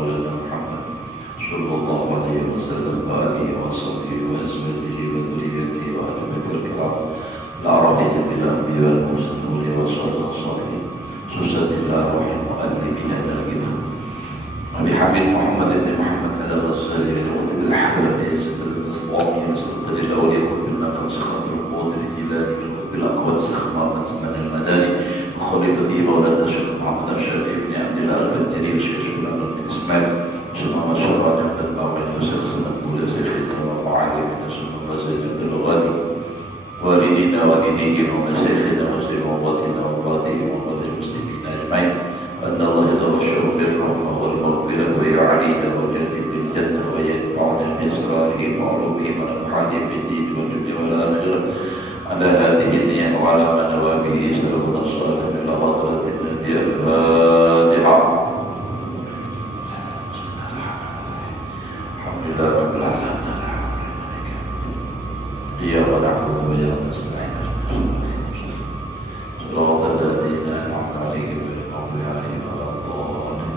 مولانا محمد صلى الله عليه وسلم وآله وصحبه وأزواجه وذريته وأهل بيته الكرام العربية بالأنبياء والمرسلين والصالحين الصالحين سوسة الله رحمه وأهل بهذا الكتاب وبحبيب محمد بن محمد على الرسول وبالحبل بعزة الأسطواني وسلطة الأولياء وبالنقل سخط القوة الجلال بالأقوال سخمار من زمن المداني وخليفة مولانا الشيخ محمد الشافعي بن عبد الله البدري الشيخ بن إسماعيل سنة ما شاء الله نحن المعين وسيد سنة أولى سيخنا ومعالي من سنة وزيد الغالي والدينا والديهم ومشايخنا وسيد وباطنا وباطهم وباطن المسلمين أجمعين وأن الله يتبشر بالرحمة والمغفرة ويعلينا وجنة بالجنة ويدفعنا من إسرارهم وعلومهم ونفحاتهم بالدين والجنة والآخرة على هذه النية وعلى من نوى به سلفنا الصالح إلى حضرة النبي الفاتحة. الحمد لله رب العالمين. إياك نعبد وإياك نستعين. صراط الذين أنعمت عليهم غير المغضوب عليهم ولا الضالين.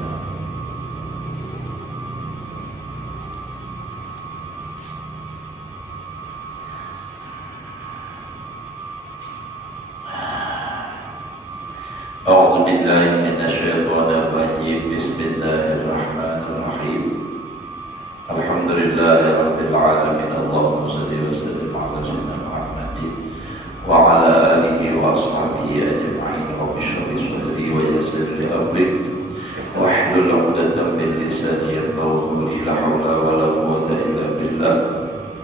أعوذ بالله من الشيطان الرجيم. بسم الله الرحمن الرحيم. الحمد لله رب العالمين. اللهم صل وسلم على سيدنا محمد وعلى آله وأصحابه أجمعين. رب اشرح لي صدري ويسر لي أمري واحلل عقدة من لساني يفقهوا قولي. لا حول ولا قوة إلا بالله.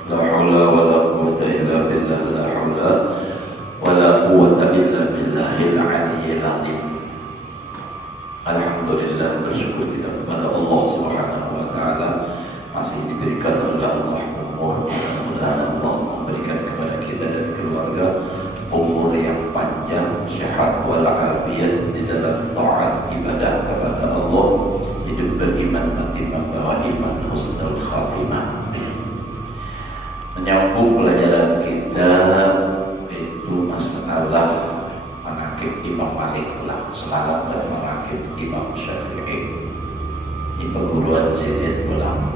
لا حول ولا قوة إلا بالله. لا حول ولا قوة إلا بالله العلي العظيم. Alhamdulillah, bersyukur kita kepada Allah Subhanahu wa taala masih diberikan oleh Allah umur. Mudah-mudahan Allah memberikan kepada kita dan keluarga umur yang panjang, sehat walafiat di dalam taat ibadah kepada Allah, hidup beriman, mati membawa iman, husnul khatimah. Menyambung pelajaran kita itu masalah manaqib Imam Malik lah, selamat dan manaqib Imam Syafi'i di perguruan Sidin pulang.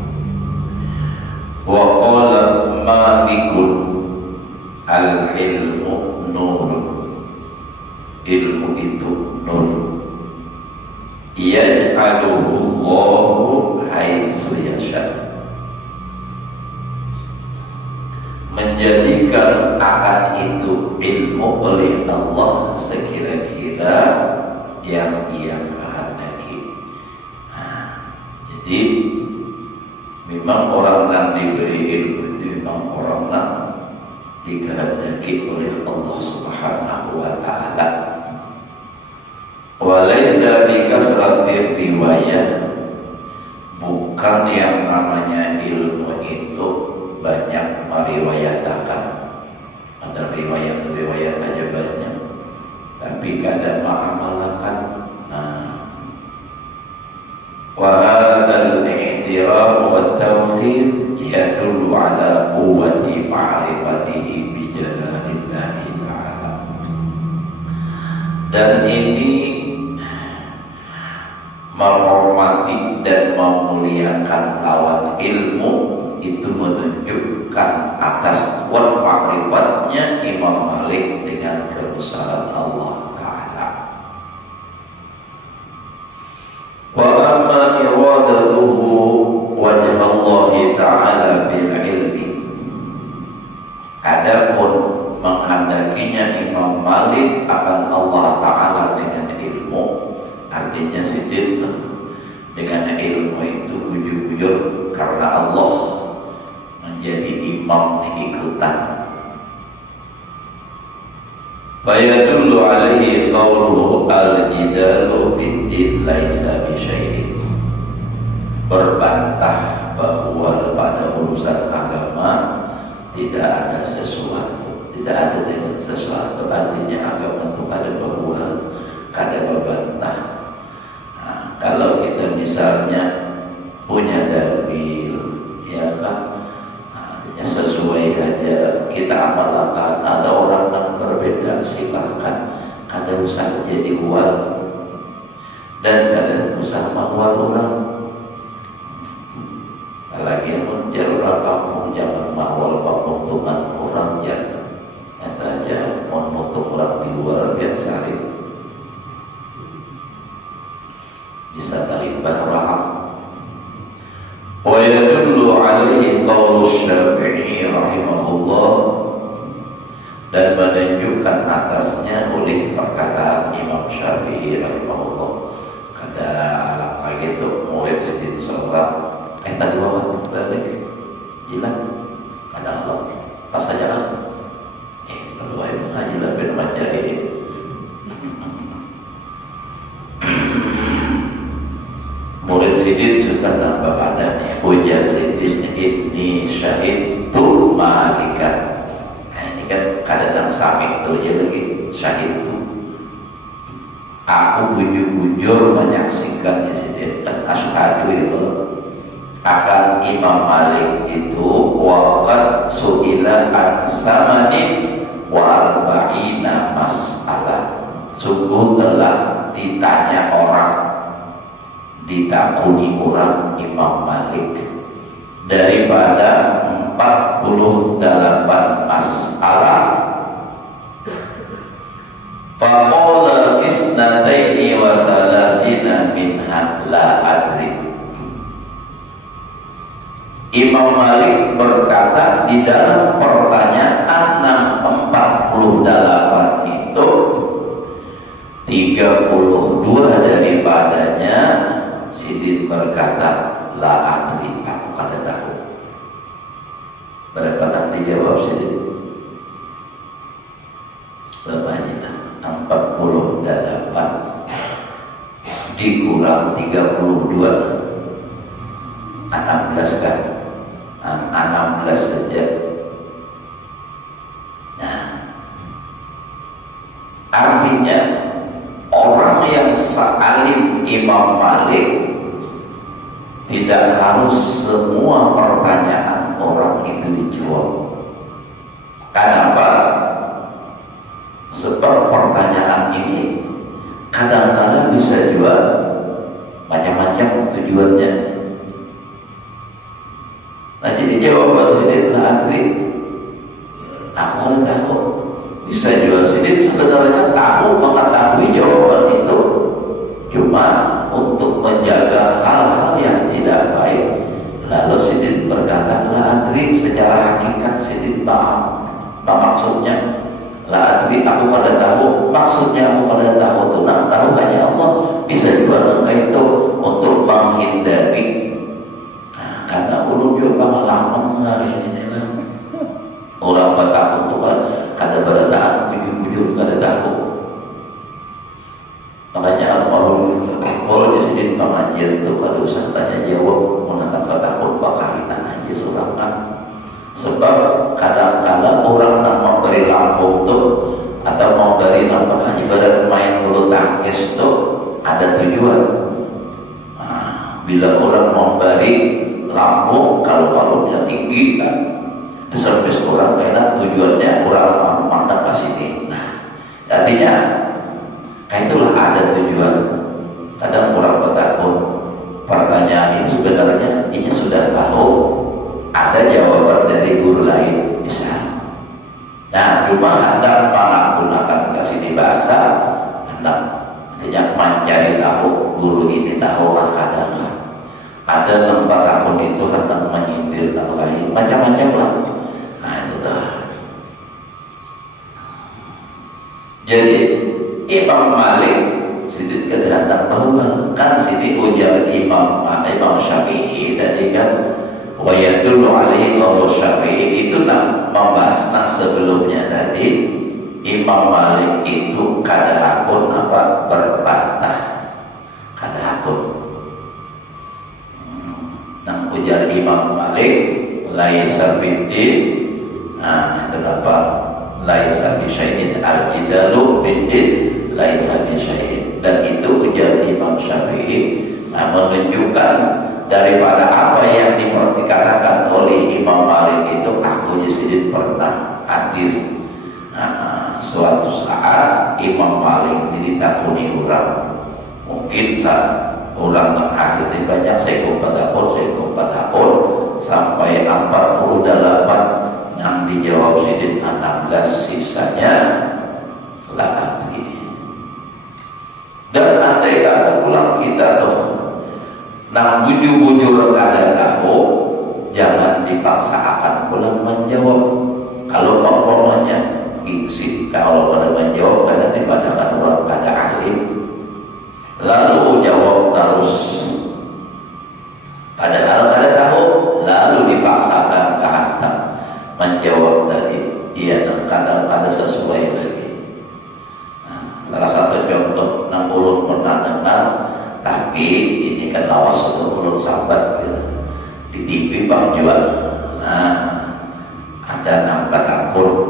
Wa qala Malikun al-ilmu nur. Ilmu itu nur. Yaj'aluhu Allahu haitsu yasha. Menjadikan akan itu ilmu oleh Allah sekira-kira yang Ia kehendaki. Jadi memang orang yang diberi ilmu itu memang orang yang dikehendaki oleh Allah Subhanahu wa taala. Walaysa bi kasratir riwayah, bukan yang namanya ilmu itu banyak meriwayatkan. Ada riwayat aja banyak, tapi kadang mengamalkan. Wa hadzal ihtiram wa tawqir yadullu ala quwwati ma'rifatihi bi jalalillahi ta'ala. Dan ini menghormati dan memuliakan lawan ilmu itu menunjukkan atas kuat makrifatnya Imam Malik dengan kebesaran Allah Ta'ala. Wa amma iradatuhu wajh Allah Ta'ala bil ilmi. Adapun menghendakinya Imam Malik akan Allah Ta'ala dengan ilmu, artinya sidin dengan ilmu itu ujug-ujug karena Allah menjadi imam ikutan. Fayadullu alaihi qawluhu al-jidalu fid-din laisa bisyai'in. Berbantah bahwa pada urusan agama tidak ada sesuatu, tidak ada dengan sesuatu. Artinya agama itu ada bahwa ada berbantah. Kalau kita misalnya punya dalil, ya kan, sesuai aja kita amalkan. Ada orang yang berbeda, silakan. Ada usaha jadi uang dan ada usaha mawar orang. luar biasa bisa tarimbah rahab. Wa yadullu alaihi qawlu Syafi'i rahimahullah, dan menunjukkan atasnya oleh perkataan Imam Syafi'i rahimahullah. Kada lagi itu murid sedikit seorang tadi bawa balik hilang ada Allah pas saja kedua itu ngaji lah beda macam ini. Murid sidin suka tambah padanya ujar sidin ini syahid tu malikan. Ini kan kadang samik tu dia lagi syahid tu. Aku bujur-bujur menyaksikan sidin kan asyhadu ya Allah akan Imam Malik itu waqad su'ila an samanin wa arba'ina mas'alah. Sungguh telah ditanya orang, ditakuni orang Imam Malik daripada 48 masalah. Faqala isnataini wa salasina minha la adri. Imam Malik berkata di dalam pertanyaan 48 itu 32 daripadanya sidin berkata la adri, aku kada tahu. Berapa nanti jawab sidin? Berapa 48 dikurang 32 16 kan? 16 saja. Nah, artinya orang yang sealim Imam Malik tidak harus semua pertanyaan orang itu dijawab. Kenapa? Sebab pertanyaan ini kadang-kadang bisa juga macam-macam tujuannya. Nah, jadi jawaban sidin la adri, aku kada tahu. Bisa juga sidin sebenarnya tahu mengetahui jawaban itu, cuma untuk menjaga hal-hal yang tidak baik. Lalu sidin berkata la adri, secara hakikat sidin paham maksudnya. La adri, aku kada tahu, maksudnya aku kada tahu itu nak tahu hanya Allah. Bisa juga langkah itu untuk menghindari. Karena ulun juga pengalaman ini lah. Orang bertakut tu kan kada bertahan bujur-bujur kada tahu. Makanya kalau di sini pengajian tu kada usah tanya jawab, menatap bertakut bakalinan aja surahkan. Sebab kadang-kadang orang nak memberi lampu tu atau memberi lampu ibarat main bulu tangkis tu ada tujuan. Bila orang memberi lampu, kalau tinggi kan diservis orang karena tujuannya orang memandang ke sini. Nah, artinya itulah ada tujuan. Kadang orang bertakut pertanyaan ini sebenarnya ini sudah tahu ada jawaban dari guru lain bisa. Nah, cuma hendak menggunakan ke sini bahasa hendak artinya mencari tahu guru ini tahu kadang ada tempat akun itu hendak menyindir dan lain macam-macam lah. Nah, itu dah. Jadi Imam Malik sedikit kehendak bahwa kan sini ujar Imam Syafi'i tadi kan wa yadullu alaihi qawlu Syafi'i itu nak membahas nak sebelumnya tadi Imam Malik itu kada akun apa berbantah, kada akun. Nang ujar Imam Malik laisa bidin, nah itu apa? Laisa bi syai'in al-jidalu bidin laisa bi syai'in. Dan itu ujar Imam Syafi'i menunjukkan daripada apa yang dikatakan oleh Imam Malik itu aku di sini pernah hadir. Nah, suatu saat Imam Malik ini ditakuni orang, mungkin saat orang hadir ini banyak sekopat tahun sampai 48 yang dijawab sidin 16 sisanya la adri. Dan andai kamu pulang kita tuh nang bujur-bujur kada tahu, jangan dipaksa akan pulang menjawab. Kalau umpamanya gengsi kalau pada menjawab karena dipadakan orang kada alim, lalu jawab terus padahal kada tahu, lalu dipaksakan kehendak menjawab tadi, ia kadang kada sesuai lagi. Salah satu contoh nang ulun pernah dengar, tapi ini kan lawas untuk ulun sahabat gitu. Di TV bang jual. Nah, ada nang batangkur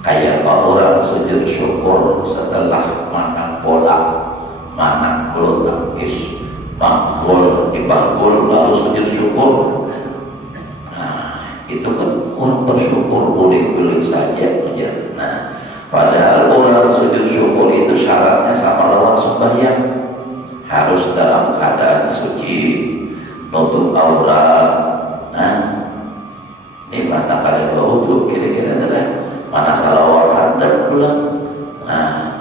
kayak orang sujud syukur setelah manang bola, manang bulu tangkis, bangkul di bangkul lalu sujud syukur. Nah, itu kan orang bersyukur boleh-boleh saja aja. Nah, padahal orang sujud syukur itu syaratnya sama lawan sembahyang, harus dalam keadaan suci, nutup aurat. Nah, ini mana kalian berwudu kira-kira adalah mana salawat hadap pula. Nah,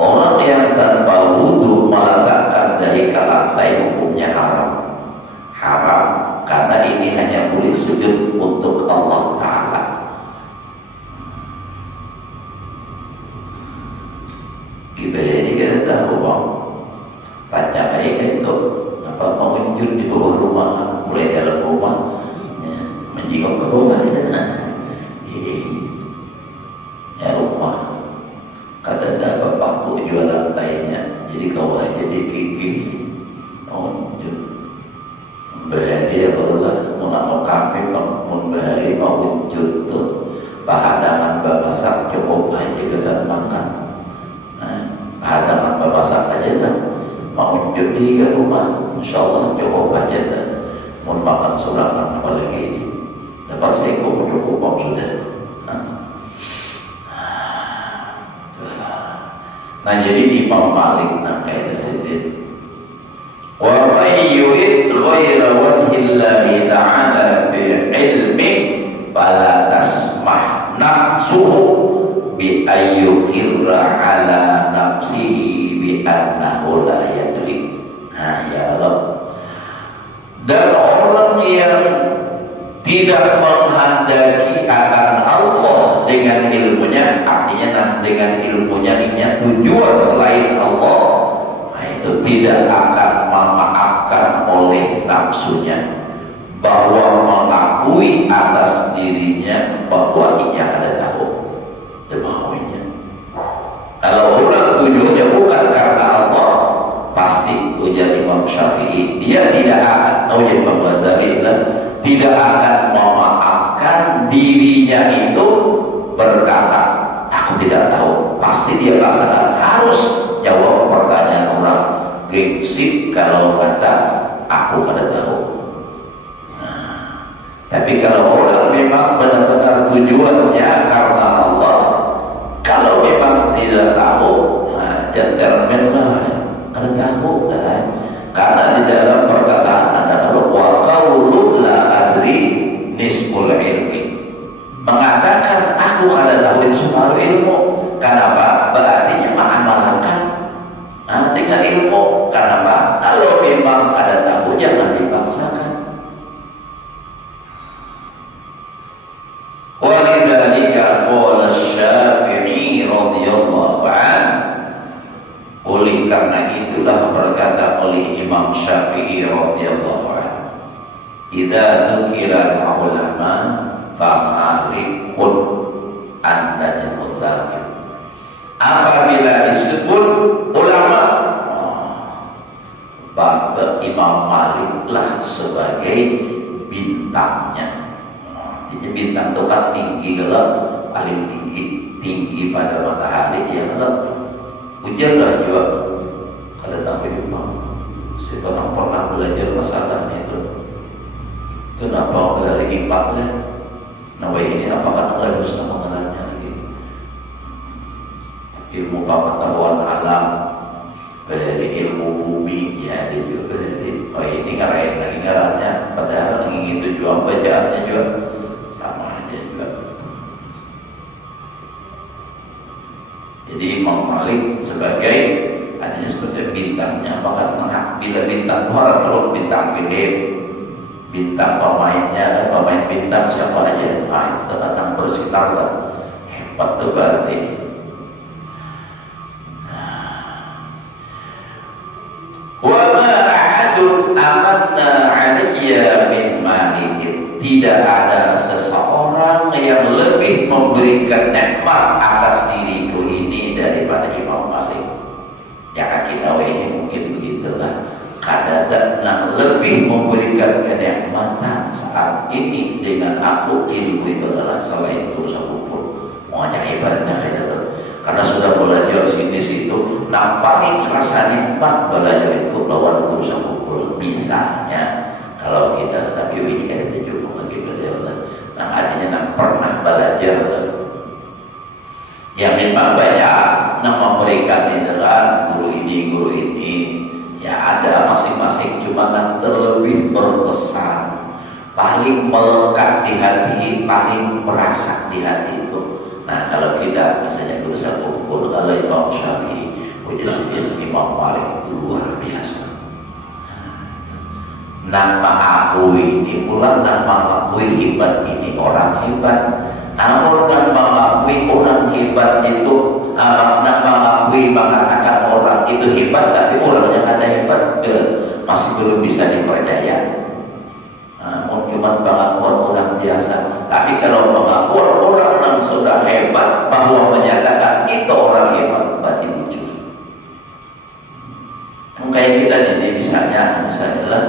orang yang tanpa wudu meletakkan dahi ke lantai hukumnya haram. Haram karena ini hanya boleh sujud untuk Allah Ta'ala. Ibadah kita tahu bang, baca baik itu apa mengunjur di bawah rumah, mulai dalam rumah, ya, menjingok ke rumah, ya rumah. Kata ada bapakku jual lantainya, jadi kau aja dikiki, mengunjur. Bahari kalau lah, mau kami mau bahari mau wujud tu, bahadangan babasak cukup aja kesan makan. Hadapan bapak aja dah, mau jadi ke rumah, insyaallah cukup aja dah. Mau makan surangan apalagi dapat seko cukup bang sudah. Nah jadi Imam Malik nak kata sedih. Wa may yurid ghaira wajhillahi ta'ala bi ilmi fala tasmah nafsuhu bi ayyukirra ala nafsihi bi annahu la yadri. Nah ya Allah, dan orang yang tidak menghendaki akan Allah dengan ilmunya, artinya dengan ilmunya ini tujuan selain Allah, nah itu tidak akan memaafkan oleh nafsunya bahwa mengakui atas dirinya bahwa ia ada tahu. Kalau orang tujuannya bukan karena Allah, pasti ujar Imam Syafi'i, dia tidak akan, ujar Imam Ghazali, tidak akan memaafkan dirinya itu berkata aku tidak tahu. Pasti dia laksanakan, harus jawab pertanyaan orang, gengsi kalau kata aku kada tahu. Nah, tapi kalau orang memang benar-benar tujuannya karena Allah, kalau memang tidak tahu, nah, jangan ada tahu kan? Karena di dalam perkataan ada kalau wa qaulul la adri nisful ilmi, mengatakan aku kada tahu itu separuh ilmu. Kenapa? Berarti mengamalkan dengan ilmu. Kenapa? Kalau memang ada tahu jangan dipaksakan. Walidzalika qala Syafi'i radhiyallahu anhu, oleh karena itulah berkata oleh Imam Syafi'i radhiyallahu anhu, idza dzukira ulama fa'arifun annal mustaqim. Apabila disebut ulama, maka Imam Malik lah sebagai bintangnya. Jadi bintang itu kan tinggi gelap, paling tinggi pada matahari dia gelap. Hujan lah juga. Kada tahu Imam. Saya pernah belajar masalahnya itu. Kenapa dari impaknya? Nah ini apakah harus mengenalnya lagi? Ilmu pengetahuan alam, dari ilmu bumi, ya dia juga dari. Oh ini ngarain lagi ngarannya, padahal ingin tujuan bacaannya juga sama aja juga. Malik sebagai adanya sebagai bintangnya. Bahkan bila bintang luar, kalau bintang film, bintang pemainnya, pemain bintang siapa aja, nah itu datang bersinar lah, hebat tuh berarti. Wa ma ahadun amanna alayya min malikin, tidak ada seseorang yang lebih memberikan nikmat atas diriku ini daripada Imam Malik. Ya kita ini mungkin begitulah. Kadang-kadang lebih memberikan kenikmatan saat ini dengan aku, ilmu itu adalah selain urusan ukur. Makanya hebatnya itu, karena sudah belajar sini situ, nampak rasa nikmat belajar itu lawan urusan ukur. Misalnya kalau kita, tapi ini kan kita cukup bagi belajar, nah artinya pernah belajar yang memang banyak yang memberikan itu kan guru ini. Ya ada masing-masing, cuma yang terlebih berkesan, paling melekat di hati, paling merasa di hati itu. Nah kalau kita misalnya berusaha ukur, kalau Imam Syafi'i, ujian Imam Malik itu luar biasa. Nama aku ini pula, nama aku hebat ini orang hebat. Namun nama aku orang hebat itu, nama aku mengatakan orang itu hebat, tapi orang yang ada hebat masih belum bisa dipercaya. Cuma pengakuan orang biasa. Tapi kalau pengakuan orang yang sudah hebat bahwa menyatakan itu orang hebat, berarti muncul. Kayak kita ini misalnya lah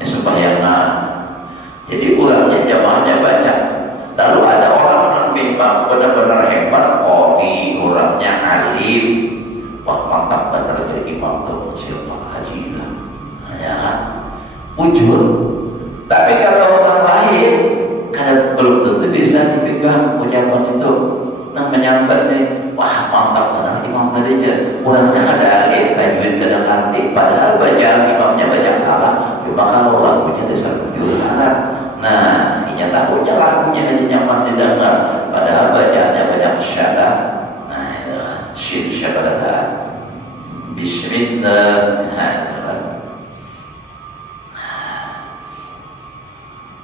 sembahyang. Jadi ulangnya jamaahnya banyak. Lalu ada orang yang memang benar-benar hebat, qori, orangnya alim, wah mantap benar jadi imam tuh siapa haji lah, hanya kan ujur. Tapi kalau orang lain kadang belum tentu bisa dipegang ucapan itu, nah menyambatnya, wah mantap benar imam tadi aja, orangnya ada alim, tajwid kadang arti, padahal banyak imamnya banyak salah, cuma kalau lagunya dasar ujur harap. Nah, ini takutnya lagunya hanya nyaman didengar, padahal bacaannya banyak syahadat. Nah, itu syin syahadat. Bismillah.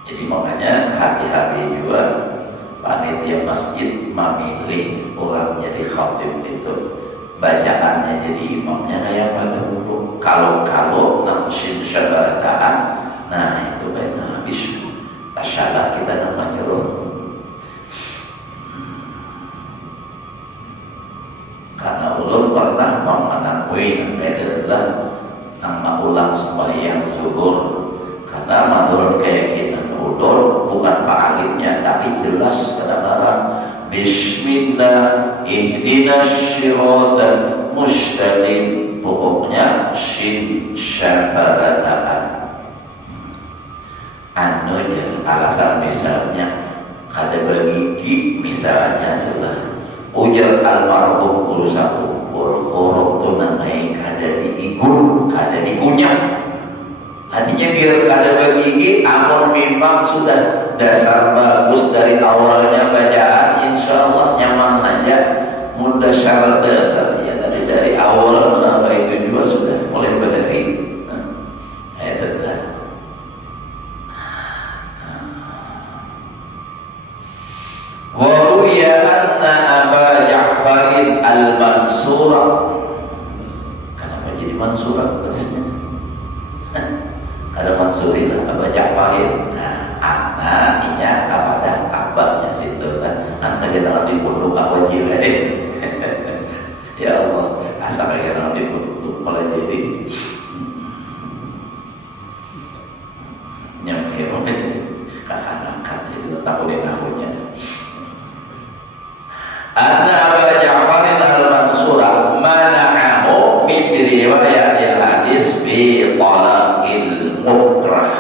Jadi makanya hati-hati juga panitia masjid memilih orang jadi khatib itu, bacaannya jadi imamnya kayak pada dulu. Kalau syin syahadat, nah itu banyak habis. Tasyalah kita namanya nyuruh. Karena ulun pernah mengetahui adalah nama ulang sembahyang zuhur. Karena menurut keyakinan ulun bukan pahalnya, tapi jelas kedengaran Bismillah ihdinas siratal mustaqim, pokoknya syin syabataan. Alasan misalnya ada bagi misalnya adalah ujar almarhum urusan orang itu namanya kada diikut, kada dikunyah. Artinya biar kada bagi amun memang sudah dasar bagus dari awalnya bacaan, insya Allah nyaman aja, mudah syarat dasar ya dari awal menambah itu juga sudah mulai berdiri. Itu kan. Waruya anna Aba Ja'farin al-Mansura. Kenapa jadi Mansura tulisnya? Ada Mansuri lah, Aba Ja'farin. Nah, anaknya kepada abahnya situ kan. Nanti kita nanti puluh apa jilid. Ya Allah, asal kita nanti puluh mulai jadi. Nyampe kakak-kakak itu tahunin akunya. Anna Aba Ja'farin al-Mansura mana'ahu min riwayatil hadis bi talaqil mukrah.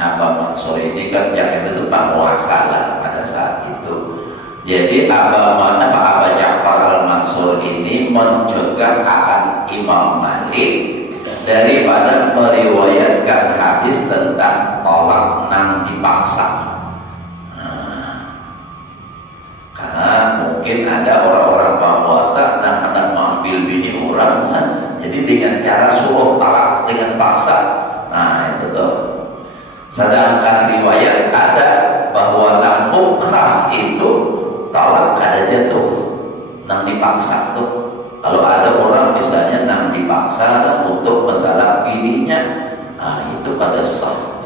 Aba Mansur ini kan yang itu penguasa lah pada saat itu. Jadi Aba Ja'far al-Mansur ini mencegah akan Imam Malik daripada meriwayatkan hadis tentang tolak nang dipaksa. Karena mungkin ada orang-orang penguasa yang jadi dengan cara suruh talak dengan paksa. Nah itu tuh. Sedangkan riwayat ada bahwa nang mukrah itu talak ada jatuh, nang dipaksa tuh. Kalau ada orang misalnya nang dipaksa untuk mentalak bininya, nah itu pada sah.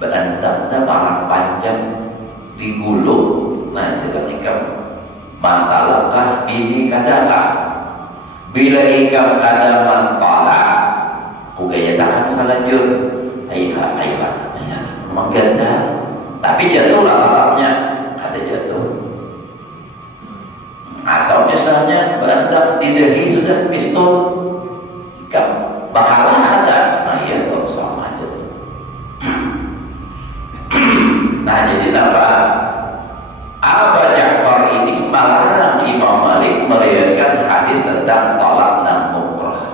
Berandamnya parang panjang digulung, nah ketika mantalakah bini kadang. Bila ikam kada mantalak, kugaya tahan salanjur, ayah, memang ganda, tapi jatuhlah talaknya, ada jatuh. Atau misalnya berendam di dahi sudah pistol, ikam bakalah ada, nah iya kok sama aja. Nah jadi apa? Abu Ja'far ini melarang Imam Malik meriwayatkan hadis tentang talak dan mukrah.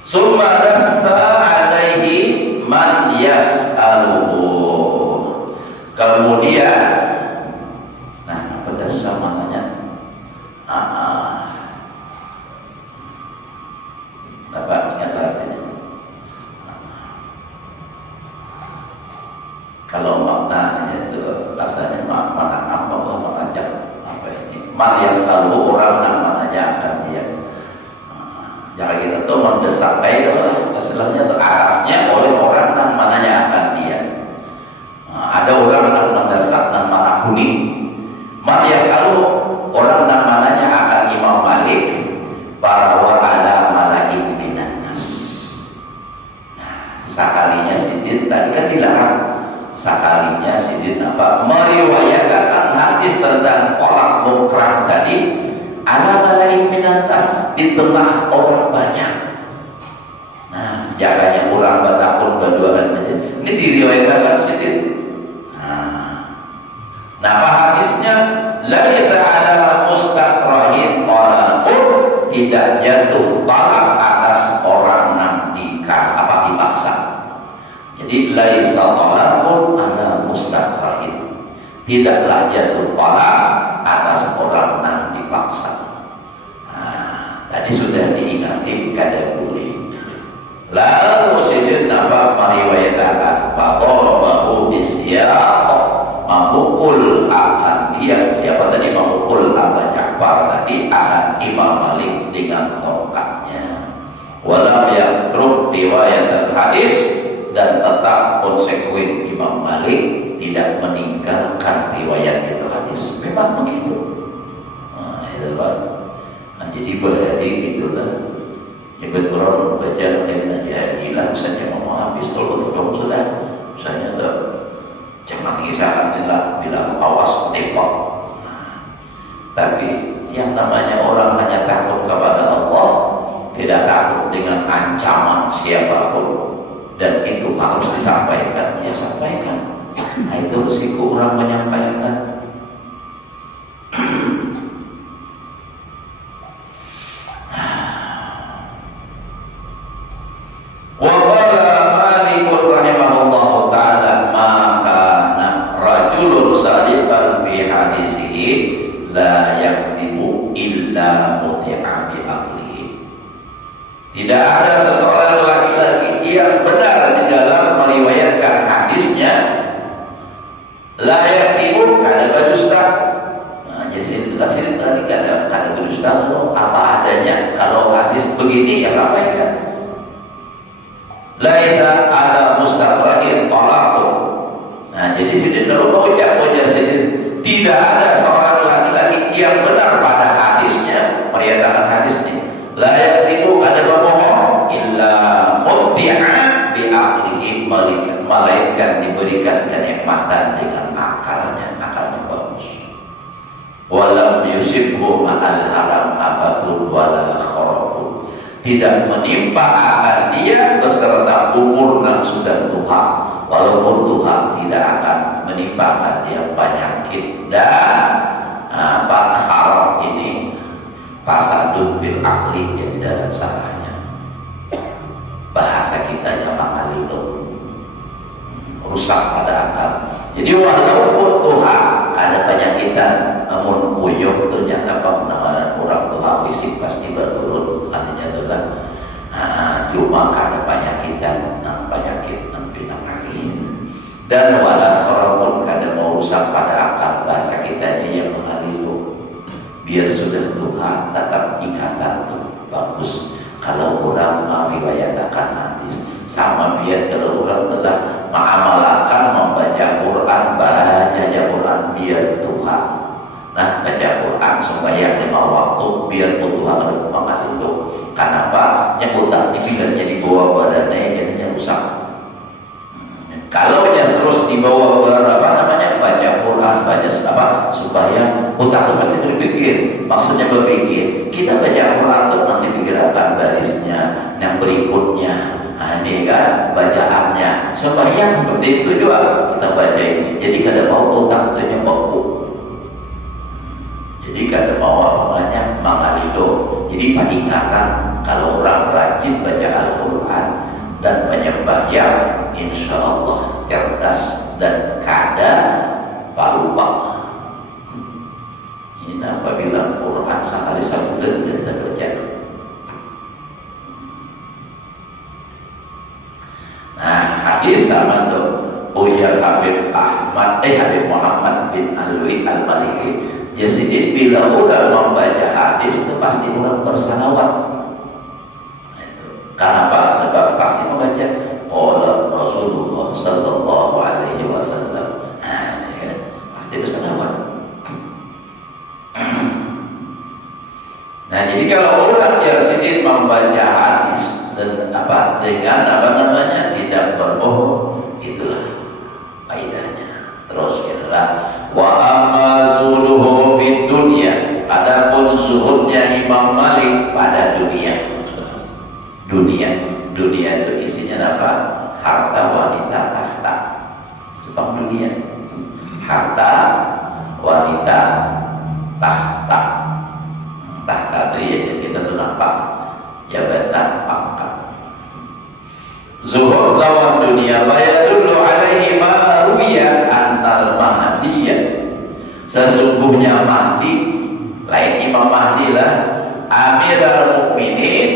Summa dassa alaihi man yas'aluhu. Kemudian, nah pedasa mananya? Dapat ingat artinya? Kalau maknanya itu rasanya mana Allah mengajak apa ini? Marias kalau orang namanya akan dia. Jangan kita tuh mendesak baik lah, istilahnya itu atasnya oleh orang namanya akan dia. Ada orang yang mendesak nama kuning. Marias kalau orang namanya akan Imam Malik para wa'ala malaik minan nas. Nah, sekalinya sidin tadi kan dilarang. Sekalinya sidin apa meriwayatkan hadis tentang orang mukrah tadi ala malaik minan nas di tengah orang banyak. Nah, jaganya orang bertakun berduaan aja. Ini diriwayatkan sidin. Nah, apa hadisnya? Laisa ala mustakrahin talaqun, tidak jatuh talak atas orang yang dipaksa. Jadi laisa talaqun ala mustakrahin, tidaklah jatuh talak atas orang yang dipaksa. Nah, tadi sudah diingati kada boleh. Lalu sidin apa meriwayatkan fadarabahu bisyaq, memukul akan dia. Siapa tadi memukul Abu Ja'far tadi? Akan Imam Malik dengan tongkatnya. Walam yatruk riwayat hadis, dan tetap konsekuen Imam Malik tidak meninggalkan riwayat itu hadis. Memang begitu. Nah, itu kan. Nah, jadi berhari itulah. Ibarat orang baca dan aja hilang saja mau habis tolong sudah. Misalnya tuh jangan kisahkan bilang awas tembak. Tapi yang namanya orang hanya takut kepada Allah, tidak takut dengan ancaman siapapun, dan itu harus disampaikan, ya sampaikan. Nah, itu risiko orang menyampaikan. Tidak ada seseorang laki-laki yang benar di dalam meriwayatkan hadisnya layak ibu kada berdusta. Nah, jadi sini tadi kada berdusta apa adanya. Kalau hadis begini ya sampaikan. Laisa ada mustakrahin talaqun. Nah, jadi sini kalau mau ujar sini tidak ada seorang laki-laki yang benar pada hadisnya, meriwayatkan hadisnya. Layak itu ada bohong illa muti'a bi aqlihi, malaikat diberikan kenikmatan dengan akalnya bagus. Walam yusibhu ma'al haram abatul wala kharafun, tidak menimpa akan dia beserta umur yang sudah tua, walaupun Tuhan tidak akan menimpa dia penyakit dan haram ini fasadun bil akli yang di dalam sarahnya. Bahasa kita yang makalilo, rusak pada akal. Jadi walaupun Tuhan ada penyakitan, namun uyuh itu nyata penanganan orang tuh habisi pasti berturun, artinya adalah cuma karena penyakitan, penyakit pinang kali. Dan wala pun kadang mau rusak pada akal bahasa kitanya yang mengalir. Biar sudah Tuhan tetap ikatan tuh bagus. Kalau orang meriwayatkan hadis, sama biar kalau orang telah mengamalkan membaca Quran, baca Quran biar Tuhan. Nah, baca Quran sembahyang 5 waktu biar Tuhan mengalir. Kenapa? Nyebutan ini jadi bawa badannya jadinya rusak. Kalau dia terus dibawa baca Quran, baca sembahyang, otak itu pasti berpikir. Maksudnya berpikir, kita baca Quran itu nanti pikirkan barisnya, yang berikutnya, ini kan bacaannya. Sembahyang seperti itu juga kita baca ini. Jadi kada mau otak itu beku. Jadi kada mau mangalido. Jadi peringatan kalau orang rajin baca Al-Quran dan menyembahyang, insya Allah cerdas dan kada lupa. Ini apabila Quran sekali sebulan kita baca. Nah, hadis sama tuh ujar Habib Muhammad bin Alwi Al-Maliki. Jadi bila udah membaca hadis itu pasti orang bersalawat. Kenapa? Sebab pasti membaca qala Rasulullah sallallahu alaihi wasallam. Pasti bersalawat. Nah, jadi kalau orang yang sedikit membaca hadis dan dengan tidak berbohong, itulah faedahnya. Terus kira wa amma zuhuduhu fid dunya, adapun zuhudnya Imam Malik pada dunia. Dunia itu isinya apa? Harta, wanita, tahta. Sebab dunia, harta, wanita, tahta. Tahta itu ya kita tuh nampak jabatan, pangkat. Zuhud lawan dunia bayadullu alaihi ma ruwiya antal mahdiyah. Sesungguhnya Mahdi, lain Imam Mahdi lah, Amirul Mukminin.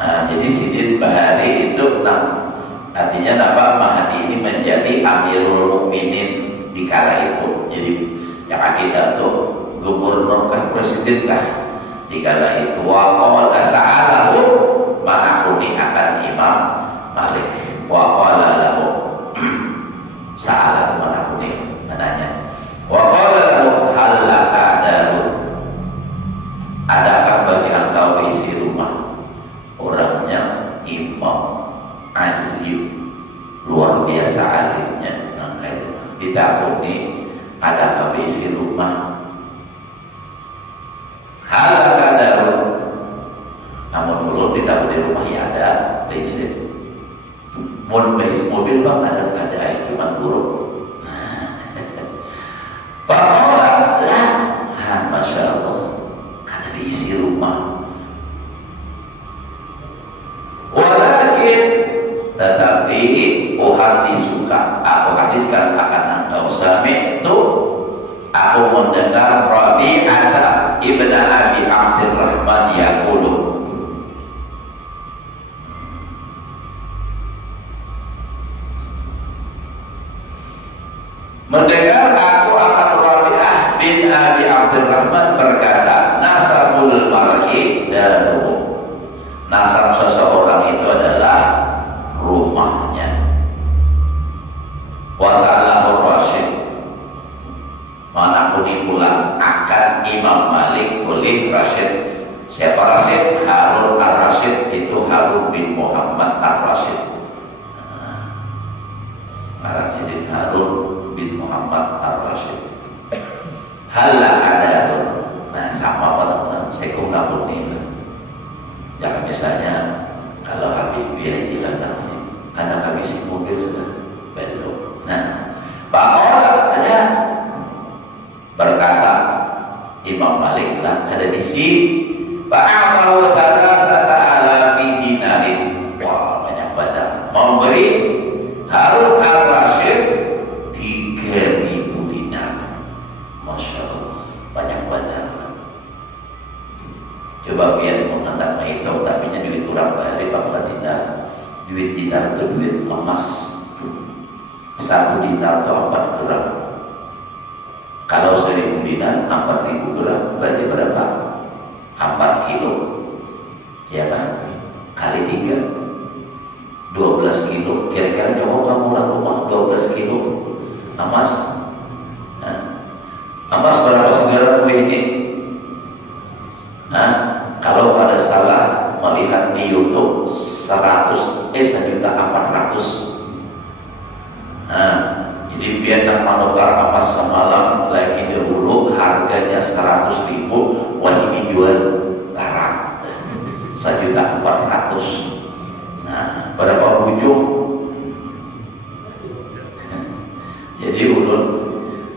Nah, jadi Sidin Bahari itu artinya apa? Mahdi ini menjadi Amirul Mukminin di kala itu. Jadi yang akidah itu gubernur kah, presiden kah di kala itu. Wa qala sa'alahu manakuni akan Imam Malik. Wa qala lahu sa'alahu manakuni menanya. Wa qala lahu hal laka daru, adakah bagi engkau isi rumah? Orangnya Imam Ali, luar biasa alimnya. Kita ini ada habisi rumah. Hal kadar, namun belum tidak di rumah ya ada basic. Mobil bang ada cuma buruk. Bahwa lah, masya Allah, ada diisi rumah. Walakin tetapi aku hadiskan akan engkau sami itu aku mendengar Rabi'ah ibn Abi Abdurrahman yaqulu, mendengar aku akan Rabi'ah bin Abi Abdurrahman berkata, nasabul mar'i daru, nasab seseorang itu adalah rumahnya. Wasalahur Rasyid, mana kuni pulang akan Imam Malik oleh Rasyid. Siapa Rasyid? Harun Ar-Rasyid, itu Harun bin Muhammad Ar-Rasyid. Rasyid Harun bin Muhammad Ar-Rasyid. Halah ada, nah sama teman-teman, saya kurang ini. Jangan misalnya kalau Habibie bilang ada habis mobil sudah belum. Nah, bahwa ada berkata Imam Malik lah ada misi ba'ahu sadasata alafi dinarin. Wah, banyak badan memberi Harun Ar-Rasyid 3.000 dinar. Masya Allah. sebagian mengendak menghitung, tapi duit kurang bayar 14 dinar. Duit dinar itu duit emas. 1 dinar itu 4 gram. Kalau 1000 dinar 4000 gram, berarti berapa? 4 kilo. Ya kan? Kali 3 12 kilo. Kira-kira jawab kamu rumah 12 kilo emas. Nah, emas berapa sekarang ini? Nah, kalau pada salah melihat di YouTube 1.400.000. Nah, jadi biarkan manukar emas semalam lagi dahulu harganya 100.000, wah ini jual larang 1.400.000. Nah, berapa ujung? Jadi ulun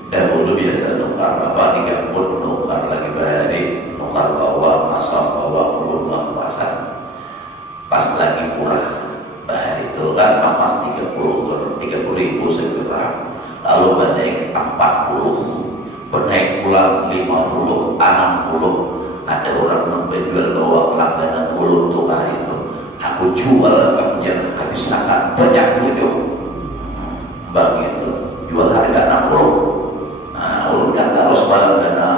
dahulu biasa nukar apa 30 nukar lagi bayari nukar bawa masam bawa ulun lah pasar. Pas lagi murah bahar itu kan emas 30.000 segram, lalu naik 40, naik pulang 50, 60. Ada orang menjual bawa pelangganan ulun tukar itu. Aku jual kemudian habis sangat banyak duit begitu, jual harga 60. Nah, ulun kan terus balangana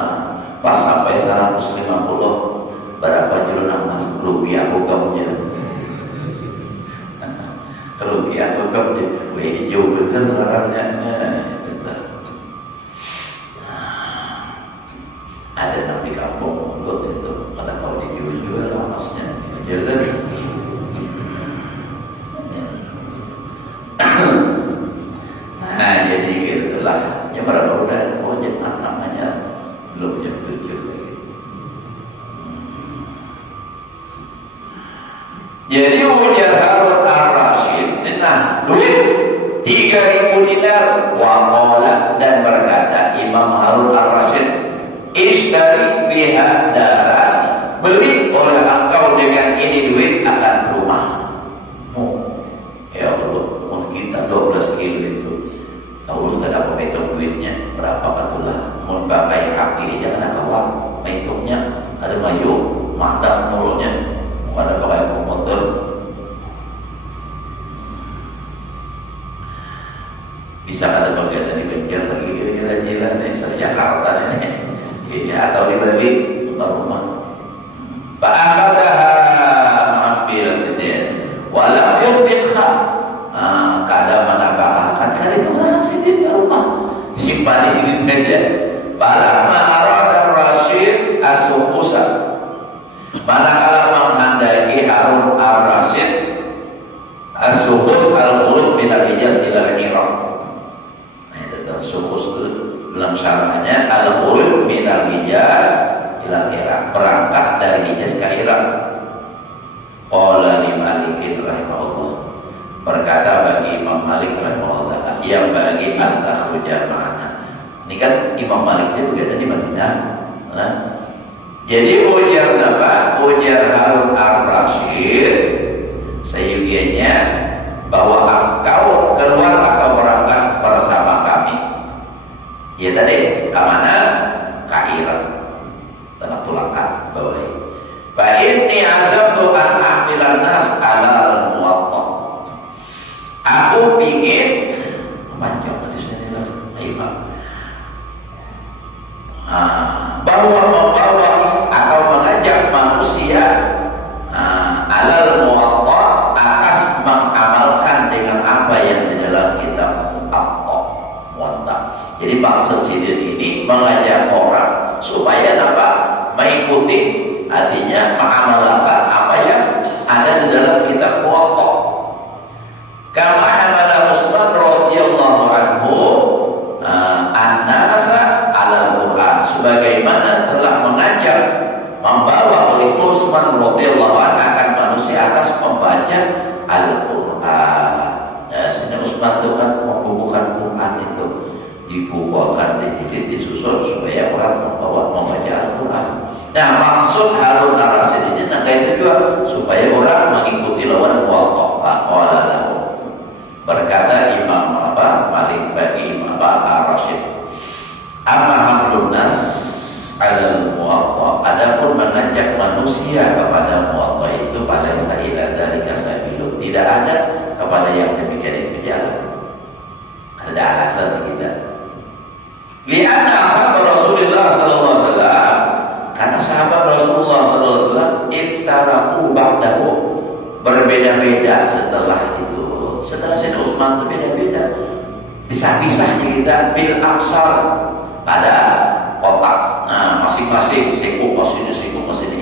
pas sampai 150, berapa jual emas rugi aku kemudian. Rugi aku kemudian, wah ini jauh bener larangnya. Ada tapi kampung mulut itu, pada kalau dijual emasnya jalan. Nah, jadi gitulah. Ya berapa udah? Oh, jam 6 namanya, belum jam 7 lagi. Jadi ujar Harun ar-Rasyid, nah duit 3.000 dinar. Waqala, dan berkata Imam Harun ar-Rasyid, ishtari biha daran, beli oleh engkau dengan ini duit akan rumah. Ya Allah, kita 12 kilo itu, tahu nggak ada menghitung duitnya berapa betulah. Mau pakai haki jangan awak menghitungnya, ada mayu mandat mulutnya, ada pakai komputer. Bisa ada bagian dari bengkel lagi kira-kira nih, misalnya Jakarta ini, ya atau dibeli untuk rumah. Pak akadaha mengambil sedih, walau yudhikha. Kadang menambahkan hari itu orang sidin ke rumah, simpan di sini meja. Balamma arada Rasyid as-suhusa, manakala menghendaki Harun ar-Rasyid as-suhus al-khurud min al-Hijaz ila al-Iraq. Nah itu tuh suhus itu dalam syarahnya al-khurud min al-Hijaz ila al-Iraq, berangkat dari Hijaz ke Irak. Qala li Malikin rahimahullah, berkata bagi Imam Malik rahimahullah, yang bagi anta khruja ma'ana. Ini kan Imam Malik dia berada di Madinah. Nah, jadi ujar apa? Ujar Harun ar-Rasyid seyugianya bahwa engkau keluar atau berangkat bersama kami. Ya tadi kemana? Ke Irak. Tanah tulangkan bawah. Fa inni azamtu an ahmilan nas ala al-muwatta. Aku ingin panjang di sini lah, Pak. Bahwa membawa atau mengajak manusia alal muwatta, atas mengamalkan dengan apa yang di dalam kitab Muwatta. Jadi maksud sidin ini mengajak orang supaya apa? Mengikuti, artinya mengamalkan apa yang ada di dalam kitab Muwatta. Kama hamala Utsman radhiyallahu anhu an-nasa 'ala al-Qur'an, sebagaimana telah mengajak membawa oleh Utsman radhiyallahu anhu akan manusia atas membaca Al-Qur'an. Ya, sehingga Utsman itu kan membukukan Quran itu dibukukan, dijilid, disusun supaya orang membaca Al-Qur'an. Nah, maksud Harun ar-Rasyid ini itu juga supaya orang mengikuti lawan Muwatta. Berkata Imam Malik bagi Imam ar-Rasyid, amma hamlun nas 'alal Muwatta, adapun mengajak manusia kepada kepada Muwatta itu pada ila dzalika sabilu, tidak ada kepada yang demikian itu jalan. Ada alasan kita. Lianna ashabar Rasulullah sallallahu alaihi wasallam, karena sahabat Rasulullah sallallahu alaihi wasallam iftaraku ba'dahu, berbeda-beda setelah itu. Setelah Sayyidina Utsman itu beda-beda. Pisah-pisahnya kita bil aksar pada kotak. Nah, masing-masing siku masing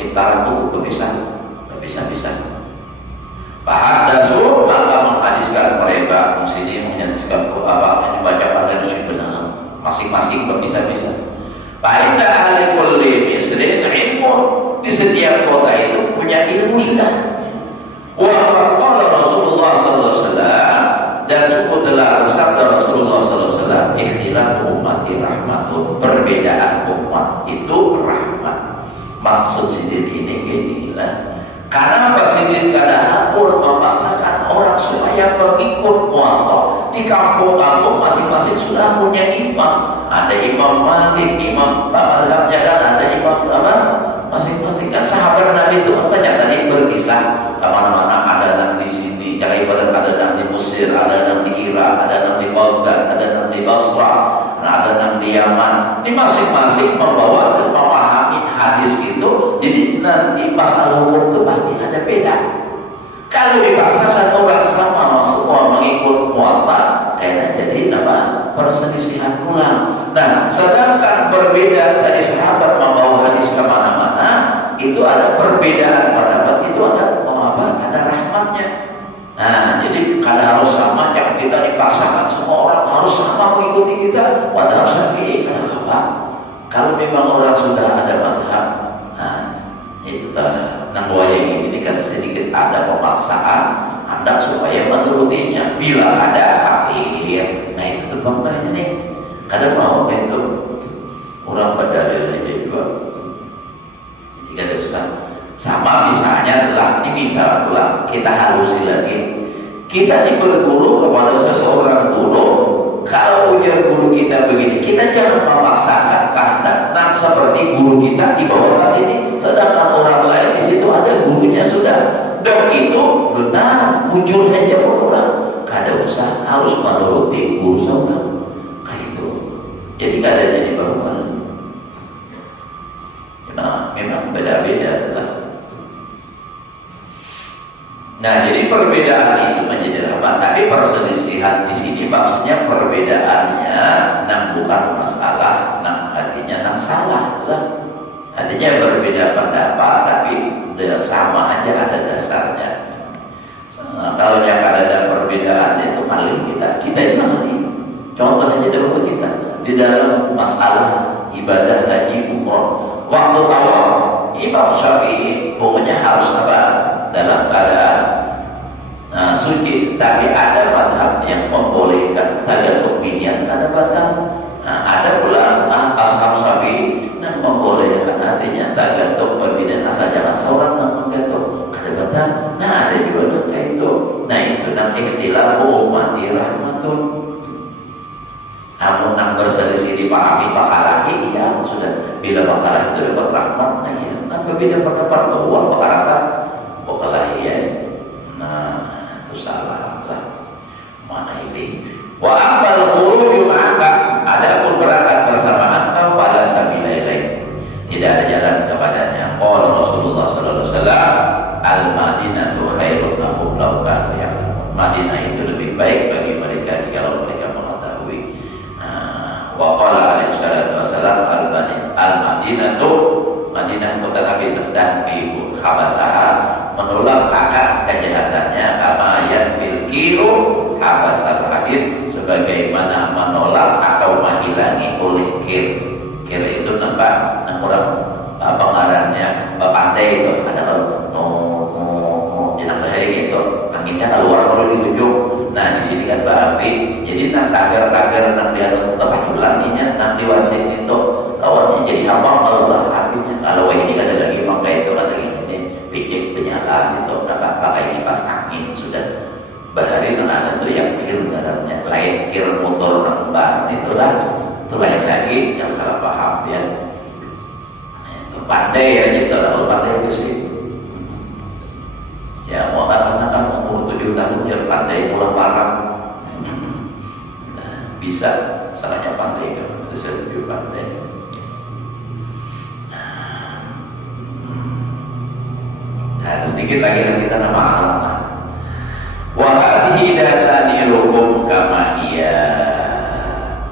iftaraku berpisah-pisah. Fahaddatsu, maka menghadiskan mereka muslimin menyaksikan apa yang dibacakan dari benar masing-masing berpisah-pisah. Fa'inda ahli kulli misrin ilmu, di setiap kota itu punya ilmu sudah. Wa qala Rasulullah sallallahu alaihi wasallam, dan sungguh telah bersabda Rasulullah sallallahu alaihi wasallam, ikhtilaf ummati rahmatun, perbedaan umat itu rahmat. Maksud sidin ini inilah, karena Sidin kada akur memaksakan orang supaya mengikut Muwatta. Di kampung-kampung masing-masing sudah punya imam. Ada Imam Malik, Imam mazhabnya kan, ada imam apa? Masing-masing kan sahabat Nabi itu kan banyak tadi berkisah kemana-mana. Ada yang di sini, jangan ibarat ada yang di Mesir, ada yang di Irak, ada yang di Baghdad, ada yang di Basra, ada yang di Yaman. Ini masing-masing membawa dan memahami hadis itu. Jadi nanti masalah hukum itu pasti ada beda. Kalau dipaksakan orang sama semua mengikut Muwatta, kayaknya jadi nama perselisihan ulang. Nah, sedangkan berbeda dari sahabat membawa hadis kemana-mana, itu ada perbedaan pendapat, itu ada ada rahmatnya. Nah, jadi kada harus sama, jangan kita dipaksakan semua orang harus sama mengikuti kita. Padahal Syafi'i kada apa? Kalau memang orang sudah ada madhab, nah itu nang wayang ini kan sedikit ada pemaksaan Anda supaya menurutinya. Bila ada akhir, nah itu bangkanya nih. Kadang mau itu orang berdalil aja juga. Jadi kada usah. Sama misalnya telah ini misalnya kita halusin lagi. Kita ini berguru kepada seseorang guru. Kalau ujar guru kita begini, kita jangan memaksakan kehendak nah seperti guru kita di bawah sini. Sedangkan orang lain di situ ada gurunya sudah. Dan itu benar muncul saja orang. Kada usah harus menuruti guru saudara. Kayak itu. Jadi kada jadi baru. Nah, memang beda-beda telah. Nah, jadi perbedaan itu menjadi rahmat, tapi perselisihan di sini maksudnya perbedaannya nang bukan masalah, nang artinya nang salah lah. Artinya berbeda pendapat, tapi sama aja ada dasarnya. Nah, kalau yang ada perbedaan itu paling kita juga mati. Contoh aja dulu kita di dalam masalah ibadah haji umroh. Waktu tawaf Imam Syafi'i pokoknya harus apa? Dalam keadaan suci, tapi ada madhab yang membolehkan tagatuk binian kada batal. Nah, ada pula ashab Syafi'i yang membolehkan, artinya tagatuk binian asal jangan seorang yang menggatuk kada batal. Nah, ada juga kayak itu. Nah, itu nam ikhtilaf ummati rahmatun. Namun nak berselisih dipahami pakalahi, ya sudah. Bila pakalah itu dapat rahmat, nah ya kan berbeda pendapat bahwa pakarasa pakalah ya. Nah, itu salah lah. Mana ini? Wa amal khuruju ma'aka, ada pun berangkat bersamaan kau pada sabilai lain. Tidak ada jalan kepadanya. Qala Rasulullah sallallahu alaihi wasallam, al-Madinatu khairun lahum law kanu ya'lamun. Madinah itu lebih baik bagi mereka jika mereka mengetahui. Wa qala alaihi salatu wasallam, al-Madinatu, Madinah kota Nabi tadbihu khabasaha, menolak akan kejahatannya, kama yanfil kiru habasal hadid, sebagaimana menolak atau menghilangi oleh kir. Kir itu nampak orang pengarannya pandai itu, ada kalau jenang bahari gitu, anginnya keluar kalau di ujung. Nah, di sini kan berapi, jadi nang tagar-tagar nang dia tetap ulaminya, nang diwasin itu lawannya jadi hamba melulah apinya. Kalau ini kan ada lagi pakai itu ada ini bikin penyala situ, dapat pakai kipas angin sudah. Bahari nang itu yang kir ngarannya, lain kir motor nang ban itulah, itu lain lagi yang salah paham ya. Itu pandai ya, jadi kalau pandai ke situ. tahun ya pandai pulang malam. Bisa, salahnya pandai kan, bisa lebih pandai. Nah, sedikit lagi kita nama alam. Wa hadhihi datanirukum kama iya.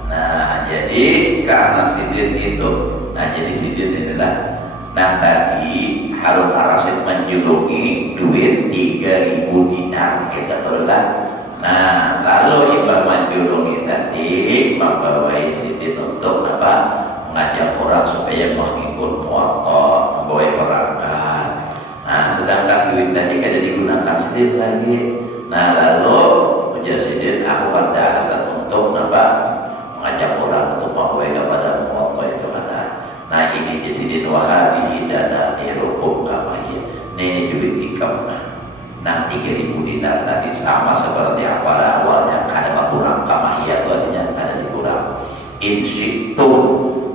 Nah, jadi karena sidin itu, nah jadi sidin adalah, nah tadi Harun ar-Rasyid menjuluki duit 3.000 dinar kita berulang. Nah, lalu Imam menjuluki tadi membawai sidin untuk apa? Mengajak orang supaya mengikut Muwatta, membawa perangkat. Nah, sedangkan duit tadi kan digunakan sidin lagi. Nah, lalu ujar sidin, aku pada alasan untuk apa? Mengajak orang untuk membawa kepada Muwatta itu kata. Nah, ini sidin wahadihi dana nirukum kamaya. Ini duit ikam. Nah, 3.000 dinar tadi sama seperti apa awalnya, kada kurang kamaya itu artinya kada dikurang. Insyittum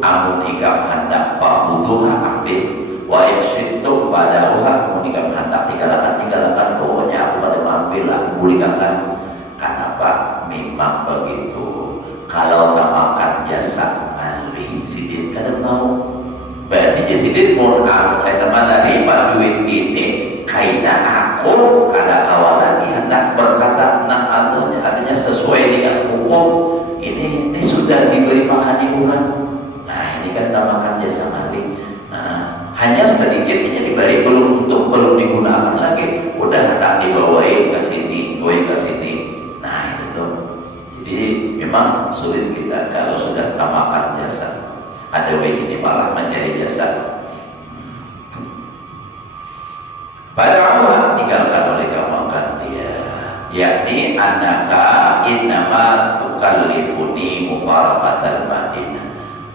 amun ikam hendak pahuduha ambil, wa insyittum padaruha amun ikam hendak tinggalkan pokoknya aku pada ambil lah, bolehkan. Kenapa? Memang begitu. Kalau tak makan jasa alih sidin kada mau. Berarti sidin mau saya teman dari duit ini kaina aku kada awal lagi hendak berkata nah artinya sesuai dengan hukum ini sudah diberi makan iuran. Nah, ini kan namakan jasa alih. Nah, hanya sedikit ini diberi belum digunakan lagi, udah hendak dibawai ke sini, Nah, itu tuh. Jadi memang sulit kita kalau sudah tamakan jasa. Ada ini malah mencari jasa. Pada awal tinggalkan oleh kamu akan dia, yakni annaka innama tukallifuni mufaraqatal Madinah.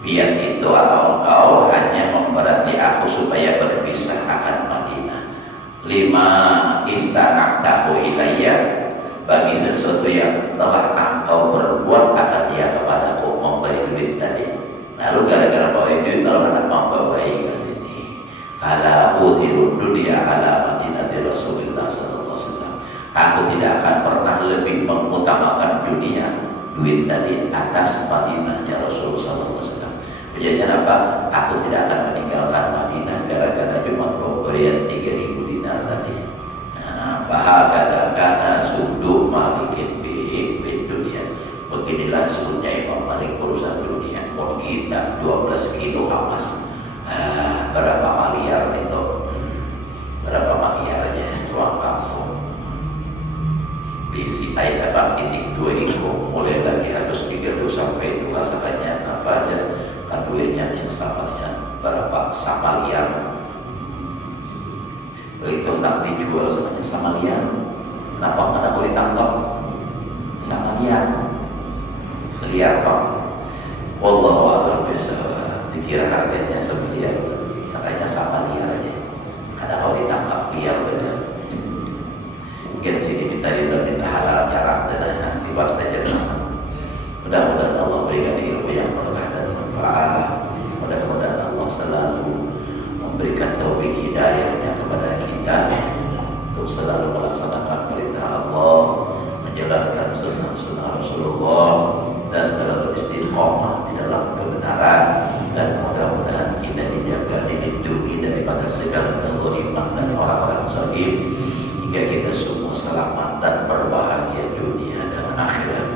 Biar itu atau engkau hanya memberati aku supaya berpisah akan Madinah. 5 istanaqtahu ilayya, bagi sesuatu yang telah engkau berbuat akan dia kepadaku, memberi duit tadi. Lalu gara-gara bawa duit lalu hendak membawa ke sini. Ala uthiru dunia ala Madinati Rasulullah sallallahu alaihi wasallam. Aku tidak akan pernah lebih mengutamakan dunia duit tadi atas Madinahnya Rasulullah sallallahu alaihi wasallam. Kejadian apa? Aku tidak akan meninggalkan Madinah gara-gara cuma pemberian 3.000 dinar tadi. Nah, bahagada kana suduk malikin bi dunia. Beginilah sunnah Imam Malik urusan dunia. Mau kita 12 kilo emas. Berapa miliar itu? Berapa miliarnya uang kampung? Bisi air dapat ini 2 ikut, mulai lagi harus 30 sampai 2 sakanya apa aja kan duitnya samanya berapa samaliar. Begitu nak dijual sakanya samaliar. Kenapa mana boleh tangkap samaliar? Miliar pak. Wallahu a'lam bishawab. Dikira harganya semiliar, sakanya samaliar aja. Ada kalau ditangkap biar benar. Mungkin sini minta halal jarak dan sifat saja. Mudah-mudahan Allah berikan ilmu yang berkah dan manfaat. Mudah-mudahan Allah selalu memberikan taufik hidayahnya kepada kita untuk selalu melaksanakan perintah Allah, menjalankan sunnah Rasulullah, dan selalu istiqomah di dalam kebenaran. Dan mudah-mudahan kita dijaga, dilindungi daripada segala kezaliman dan orang-orang zalim, hingga kita semua selamat dan berbahagia dunia dan akhirat.